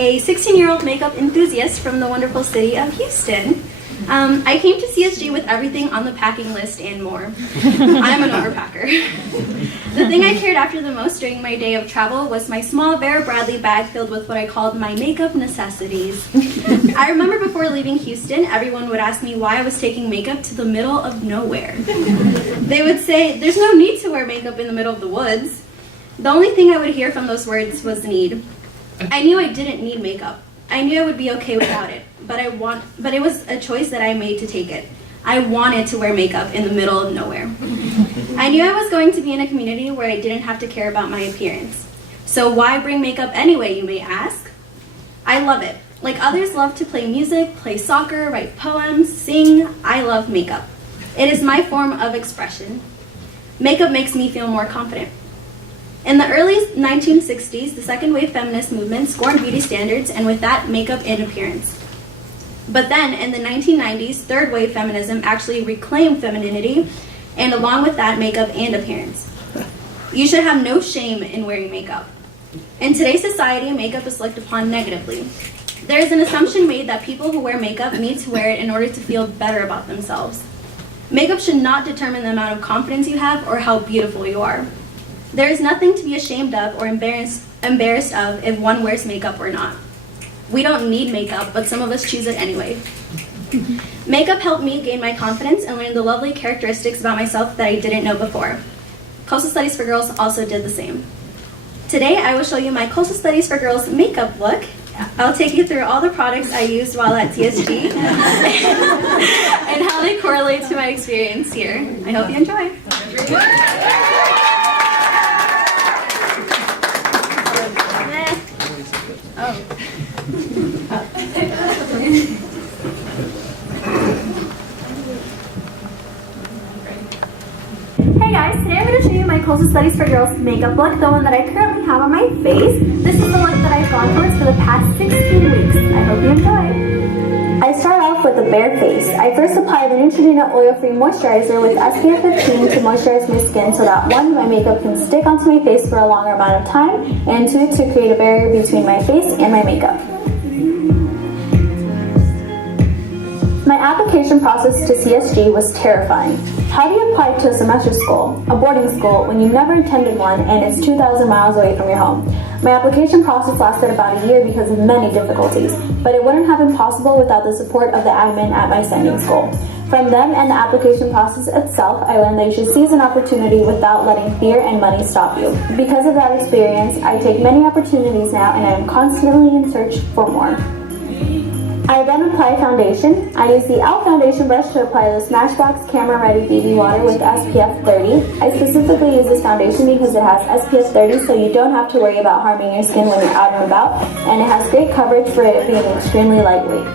a 16-year-old makeup enthusiast from the wonderful city of Houston. I came to CSG with everything on the packing list and more. I'm an overpacker. The thing I cared after the most during my day of travel was my small Vera Bradley bag filled with what I called my makeup necessities. I remember before leaving Houston, everyone would ask me why I was taking makeup to the middle of nowhere. They would say, there's no need to wear makeup in the middle of the woods. The only thing I would hear from those words was need. I knew I didn't need makeup. I knew I would be okay without it, but it was a choice that I made to take it. I wanted to wear makeup in the middle of nowhere. I knew I was going to be in a community where I didn't have to care about my appearance. So why bring makeup anyway, you may ask? I love it. Like others love to play music, play soccer, write poems, sing, I love makeup. It is my form of expression. Makeup makes me feel more confident. In the early 1960s, the second wave feminist movement scorned beauty standards and with that, makeup and appearance. But then in the 1990s, third wave feminism actually reclaimed femininity and along with that, makeup and appearance. You should have no shame in wearing makeup. In today's society, makeup is looked upon negatively. There is an assumption made that people who wear makeup need to wear it in order to feel better about themselves. Makeup should not determine the amount of confidence you have or how beautiful you are. There is nothing to be ashamed of or embarrassed of if one wears makeup or not. We don't need makeup, but some of us choose it anyway. Makeup helped me gain my confidence and learn the lovely characteristics about myself that I didn't know before. Coastal Studies for Girls also did the same. Today, I will show you my Coastal Studies for Girls makeup look. I'll take you through all the products I used while at CSG and how they correlate to my experience here. I hope you enjoy. Hey guys, today I'm going to show you my Coastal Studies for Girls makeup look, the one that I currently have on my face. This is the look that I've gone towards for the past 16 weeks. I hope you enjoy. I start off with a bare face. I first apply the Neutrogena oil-free moisturizer with SPF 15 to moisturize my skin so that 1, my makeup can stick onto my face for a longer amount of time, and 2, to create a barrier between my face and my makeup. My application process to CSG was terrifying. How do you apply to a semester school, a boarding school, when you never attended one and it's 2,000 miles away from your home? My application process lasted about a year because of many difficulties, but it wouldn't have been possible without the support of the admin at my sending school. From them and the application process itself, I learned that you should seize an opportunity without letting fear and money stop you. Because of that experience, I take many opportunities now and I am constantly in search for more. I then apply foundation. I use the e.l.f. foundation brush to apply the Smashbox Camera Ready BB Water with SPF 30. I specifically use this foundation because it has SPF 30, so you don't have to worry about harming your skin when you're out and about, and it has great coverage for it being extremely lightweight.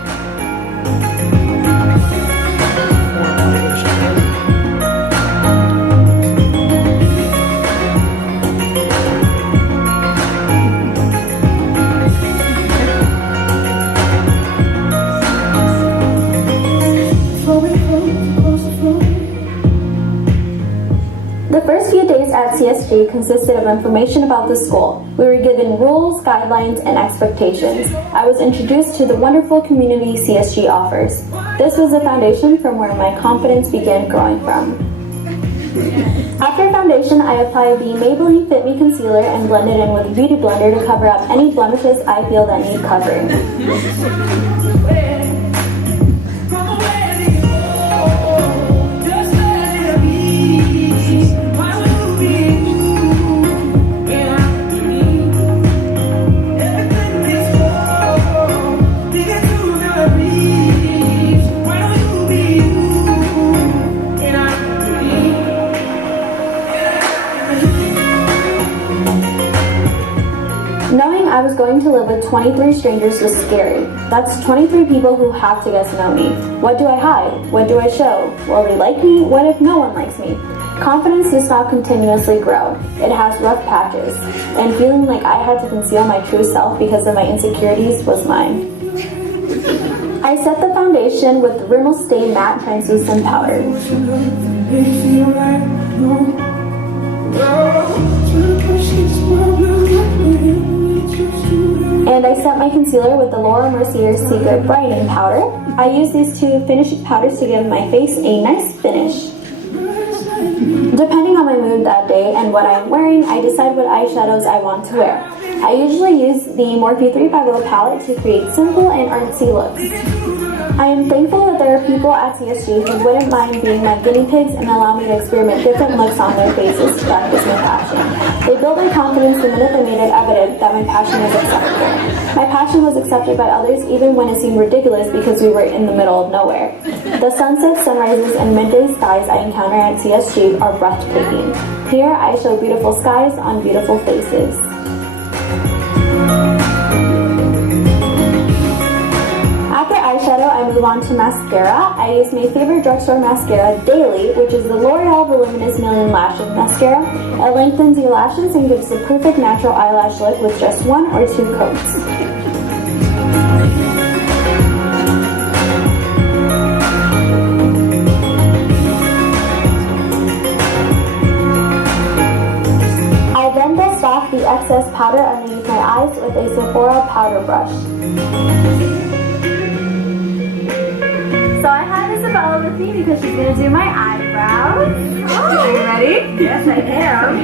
The first few days at CSG consisted of information about the school. We were given rules, guidelines, and expectations. I was introduced to the wonderful community CSG offers. This was the foundation from where my confidence began growing from. After foundation, I applied the Maybelline Fit Me Concealer and blended in with a beauty blender to cover up any blemishes I feel that need covering. Knowing I was going to live with 23 strangers was scary. That's 23 people who have to get to know me. What do I hide? What do I show? Will they like me? What if no one likes me? Confidence does not continuously grow. It has rough patches. And feeling like I had to conceal my true self because of my insecurities was mine. I set the foundation with the Rimmel Stay Matte Translucent Powder. She's And I set my concealer with the Laura Mercier Secret Brightening Powder. I use these two finishing powders to give my face a nice finish. Depending on my mood that day and what I'm wearing, I decide what eyeshadows I want to wear. I usually use the Morphe 350 palette to create simple and artsy looks. I am thankful that there are people at CSG who wouldn't mind being my guinea pigs and allow me to experiment different looks on their faces to practice my passion. They built my confidence the minute they made it evident that my passion was acceptable. My passion was accepted by others even when it seemed ridiculous because we were in the middle of nowhere. The sunsets, sunrises, and midday skies I encounter at CSG are breathtaking. Here I show beautiful skies on beautiful faces. After eyeshadow, I move on to mascara. I use my favorite drugstore mascara daily, which is the L'Oreal Voluminous Million Lash Mascara. It lengthens your lashes and gives the perfect natural eyelash look with just 1 or 2 coats. I then dust off the excess powder underneath my eyes with a Sephora powder brush. So I have Isabella with me because she's going to do my eyebrows. Oh, are you ready? Yes, I am.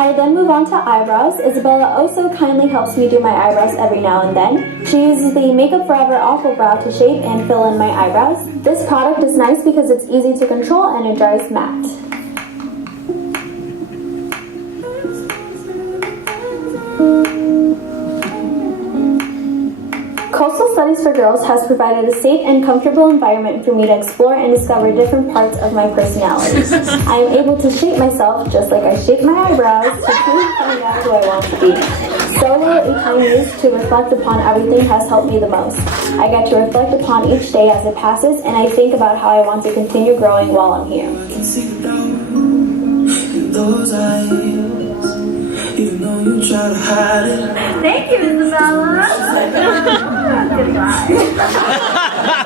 I then move on to eyebrows. Isabella also kindly helps me do my eyebrows every now and then. She uses the Makeup Forever Awful Brow to shape and fill in my eyebrows. This product is nice because it's easy to control and it dries matte. Coastal Studies for Girls has provided a safe and comfortable environment for me to explore and discover different parts of my personality. I am able to shape myself just like I shape my eyebrows to truly find out who I want to be. Solo, a time used to reflect upon everything, has helped me the most. I get to reflect upon each day as it passes, and I think about how I want to continue growing while I'm here. Even though you try to hide it. Thank you, Isabella.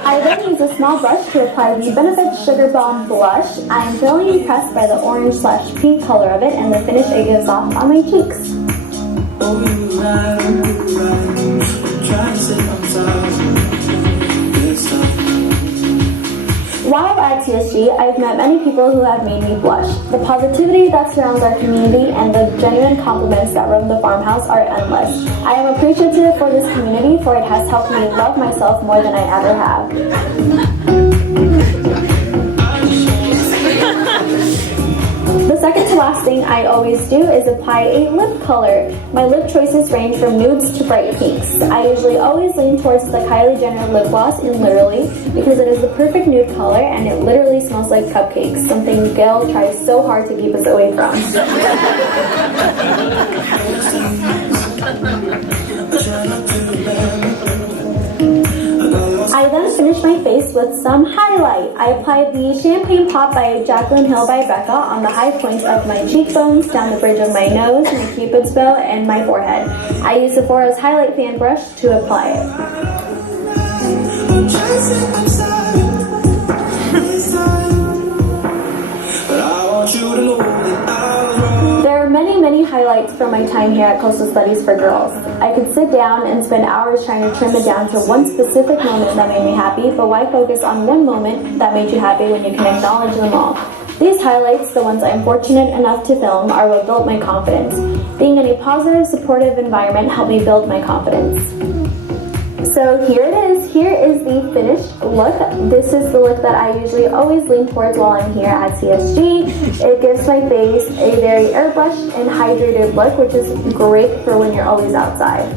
I then use a small brush to apply the Benefit Sugar Bomb blush. I am really impressed by the orange/pink color of it and the finish it gives off on my cheeks. While at CSG, I've met many people who have made me blush. The positivity that surrounds our community and the genuine compliments that roam the farmhouse are endless. I am appreciative for this community, for it has helped me love myself more than I ever have. The second to last thing I always do is apply a lip color. My lip choices range from nudes to bright pinks. I usually always lean towards the Kylie Jenner lip gloss in Literally because it is the perfect nude color and it literally smells like cupcakes, something Gail tries so hard to keep us away from. I then finish my face with some highlight. I applied the Champagne Pop by Jaclyn Hill by Becca on the high points of my cheekbones, down the bridge of my nose, my cupid's bow, and my forehead. I use Sephora's highlight fan brush to apply it. There are many highlights from my time here at Coastal Studies for Girls. I could sit down and spend hours trying to trim it down to one specific moment that made me happy, but why focus on one moment that made you happy when you can acknowledge them all? These highlights, the ones I'm fortunate enough to film, are what built my confidence. Being in a positive, supportive environment helped me build my confidence. So here it is. Here is the finished look. This is the look that I usually always lean towards while I'm here at CSG. It gives my face a very airbrushed and hydrated look, which is great for when you're always outside.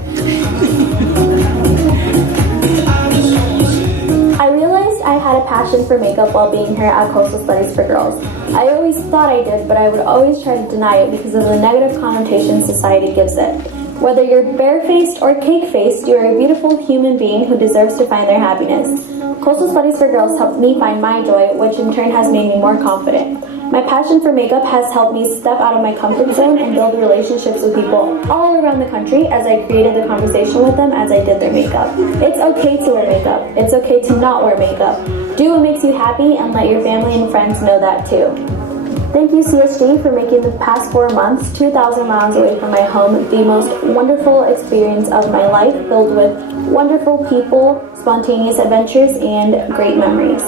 I realized I had a passion for makeup while being here at Coastal Studies for Girls. I always thought I did, but I would always try to deny it because of the negative connotation society gives it. Whether you're barefaced or cake-faced, you are a beautiful human being who deserves to find their happiness. Coastal Studies for Girls helped me find my joy, which in turn has made me more confident. My passion for makeup has helped me step out of my comfort zone and build relationships with people all around the country as I created the conversation with them as I did their makeup. It's okay to wear makeup. It's okay to not wear makeup. Do what makes you happy and let your family and friends know that too. Thank you, CSG, for making the past 4 months, 2,000 miles away from my home, the most wonderful experience of my life, filled with wonderful people, spontaneous adventures, and great memories.